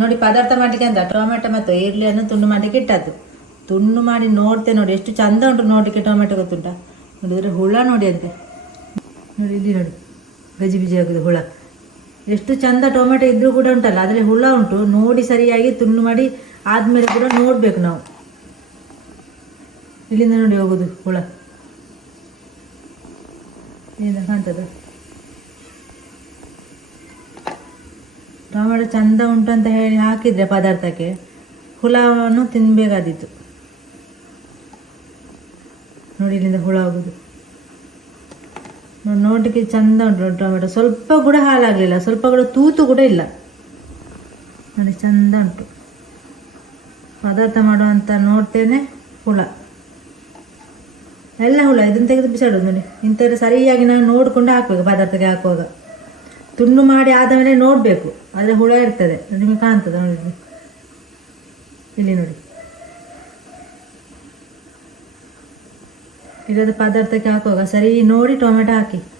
ನೋಡಿ, ಪದಾರ್ಥ ಮಾಡಲಿಕ್ಕೆ ಅಂತ ಟೊಮೆಟೊ ಮತ್ತು ಈರುಳ್ಳಿಯನ್ನು ತುಂಡು ಮಾಡಲಿಕ್ಕೆ ಇಟ್ಟದ್ದು. ತುಂಡು ಮಾಡಿ ನೋಡ್ತೆ ನೋಡಿ, ಎಷ್ಟು ಚಂದ ಉಂಟು ನೋಡಲಿಕ್ಕೆ ಟೊಮೆಟೊ ಗೊತ್ತುಂಟ? ನೋಡಿದರೆ ಹುಳ ನೋಡಿ ಅಂತೆ. ನೋಡಿ, ಇಲ್ಲಿ ನೋಡಿ ಬಿಜಿ ಆಗುದು ಹುಳ. ಎಷ್ಟು ಚಂದ ಟೊಮೆಟೊ ಇದ್ರೂ ಕೂಡ ಉಂಟಲ್ಲ, ಅದರಲ್ಲಿ ಹುಳ ಉಂಟು. ನೋಡಿ, ಸರಿಯಾಗಿ ತುಂಡು ಮಾಡಿ ಆದ್ಮೇಲೆ ಕೂಡ ನೋಡ್ಬೇಕು ನಾವು. ಇಲ್ಲಿಂದ ನೋಡಿ ಹೋಗೋದು ಹುಳ. ಇಲ್ಲಿಂದ ಕಾಣ್ತದ? ಟೊಮೆಟೊ ಚಂದ ಉಂಟು ಅಂತ ಹೇಳಿ ಹಾಕಿದ್ರೆ ಪದಾರ್ಥಕ್ಕೆ, ಹುಳವನ್ನು ತಿನ್ಬೇಕಾದಿತ್ತು ನೋಡಿ ಇಲ್ಲಿಂದ ಹುಳ ಹೋಗುದು ನೋಡಿ ನೋಡ್ಲಿಕ್ಕೆ ಚಂದ ಉಂಟು ಟೊಮೆಟೊ. ಸ್ವಲ್ಪ ಕೂಡ ಹಾಳಾಗಲಿಲ್ಲ, ಸ್ವಲ್ಪ ಕೂಡ ತೂತು ಕೂಡ ಇಲ್ಲ. ನೋಡಿ ಚಂದ ಉಂಟು. ಪದಾರ್ಥ ಮಾಡುವಂತ ನೋಡ್ತೇನೆ ಹುಳ. ಎಲ್ಲ ಹುಳ, ಇದನ್ನು ತೆಗೆದು ಬಿಸಾಡೋದು ನೋಡಿ. ಇಂಥವ್ರು ಸರಿಯಾಗಿ ನಾವು ನೋಡಿಕೊಂಡು ಹಾಕಬೇಕು ಪದಾರ್ಥಕ್ಕೆ ಹಾಕುವಾಗ. ತುಂಡು ಮಾಡಿ ಆದಮೇಲೆ ನೋಡಬೇಕು. ಆದರೆ ಹುಳ ಇರ್ತದೆ. ನಿಮಗೆ ಕಾಣ್ತದೆ ನೋಡಿ ಇಲ್ಲಿ. ಇಲ್ಲಿ ನೋಡಿ. ಇಲ್ಲದ ಪದಾರ್ಥಕ್ಕೆ ಹಾಕುವಾಗ ಸರಿ ನೋಡಿ ಟೊಮೆಟೊ ಹಾಕಿ.